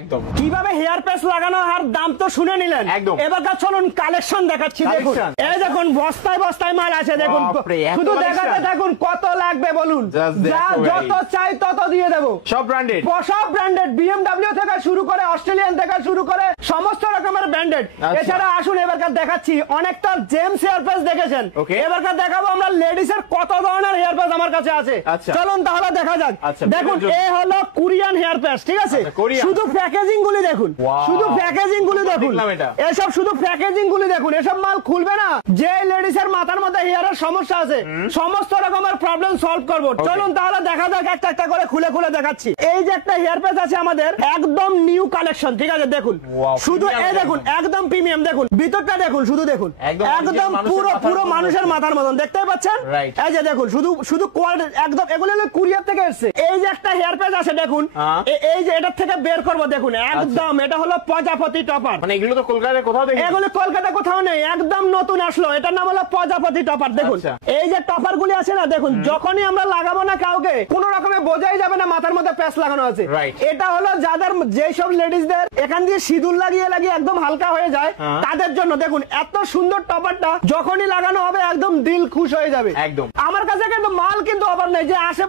একদম কিভাবে hair patch লাগানো আর দাম তো শুনে নিলেন। একদম। এবার চলুন কালেকশন দেখাচ্ছি। দেখুন Collection। এই দেখুন বস্তায় বস্তায় মাল আছে। দেখুন বাপরে, এত শুধু collection। দেখাতে থাকুন কত লাগবে বলুন। Just যা দেখো ভাই। যত চাই তত দিয়ে দেবো। সব ব্র্যান্ডেড। সব ব্র্যান্ডেড, BMW থেকে শুরু করে অস্ট্রেলিয়ান থেকে শুরু করে সমস্ত রকমের ব্র্যান্ডেড। আচ্ছা। এছাড়া আসুন এবারকার দেখাচ্ছি অনেকটা জেমস হেয়ার প্যাচ দেখেছেন। Okay। এবারকার দেখাবো আমরা লেডিস এর কত ধরনের হেয়ার প্যাচ আমার কাছে আছে। আচ্ছা। চলুন তাহলে দেখা যাক। আচ্ছা, দেখুন বিয়ের জন্য। এ হলো কোরিয়ান হেয়ার প্যাচ, ঠিক আছে? আচ্ছা, কোরিয়ান। শুধু প্যাকেজিং গুলি দেখুন। Wow। শুধু প্যাকেজিং গুলি দেখুন। দেখলাম এটা। এসব শুধু প্যাকেজিং গুলি দেখুন। এসব মাল খুলবে না। যে লেডিস এর মাথার মধ্যে হেয়ারের সমস্যা আছে সমস্ত রকমের প্রবলেম সলভ করব। চলুন তাহলে দেখা যাক একটা একটা করে খুলে খুলে দেখাচ্ছি। এই যে একটা হেয়ার প্যাচ আছে আমাদের একদম নিউ কালেকশন, ঠিক আছে? দেখুন Wow, শুধু premium এই দেখুন একদম প্রিমিয়াম। দেখুন ভিতরটা দেখুন, শুধু দেখুন একদম একদম মানুষের পুরো মাথার পুরো মতো মানুষের দেখতে। মাথার মতন দেখতে পাচ্ছেন। Right। এই যে দেখুন শুধু শুধু কোয়ালিটি একদম, এগুলো হলো কুরিয়ার থেকে এসেছে। এই যে একটা হেয়ার প্যাচ আছে দেখুন, হ্যাঁ। এই যে এটার থেকে বের করব দেখুন একদম এটা হলো প্রজাপতি টপার। মানে এগুলো তো কলকাতায় কোথাও দেখি। এগুলো কলকাতা কোথাও নেই, একদম নতুন আসলো। এটার নাম হলো প্রজাপতি টপার। দেখুন আচ্ছা। এই যে টপার গুলি আছে না, দেখুন যখনই আমরা লাগাবো না কাউকে কোনো রকমে বোঝাই যাবে না মাথার মধ্যে প্যাচ লাগানো আছে। Right। এটা হলো যাদের যেসব লেডিসদের এখান দিয়ে সিঁদুর লাগিয়ে লাগিয়ে একদম হালকা হয়ে যায় হ্যাঁ। তাদের জন্য দেখুন এত সুন্দর টপারটা যখনই লাগানো হবে একদম দিল খুশ হয়ে যাবে। একদম। আমার কাছে কিন্তু মাল কিন্তু অভাব নেই, যে আসে